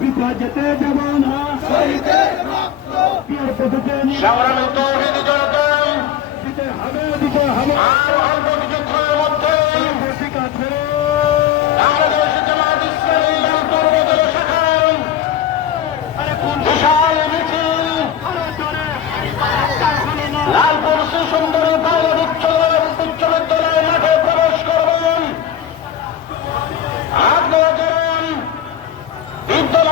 বিপদ যেতে যাব না সংগ্রামের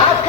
ask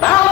Bye.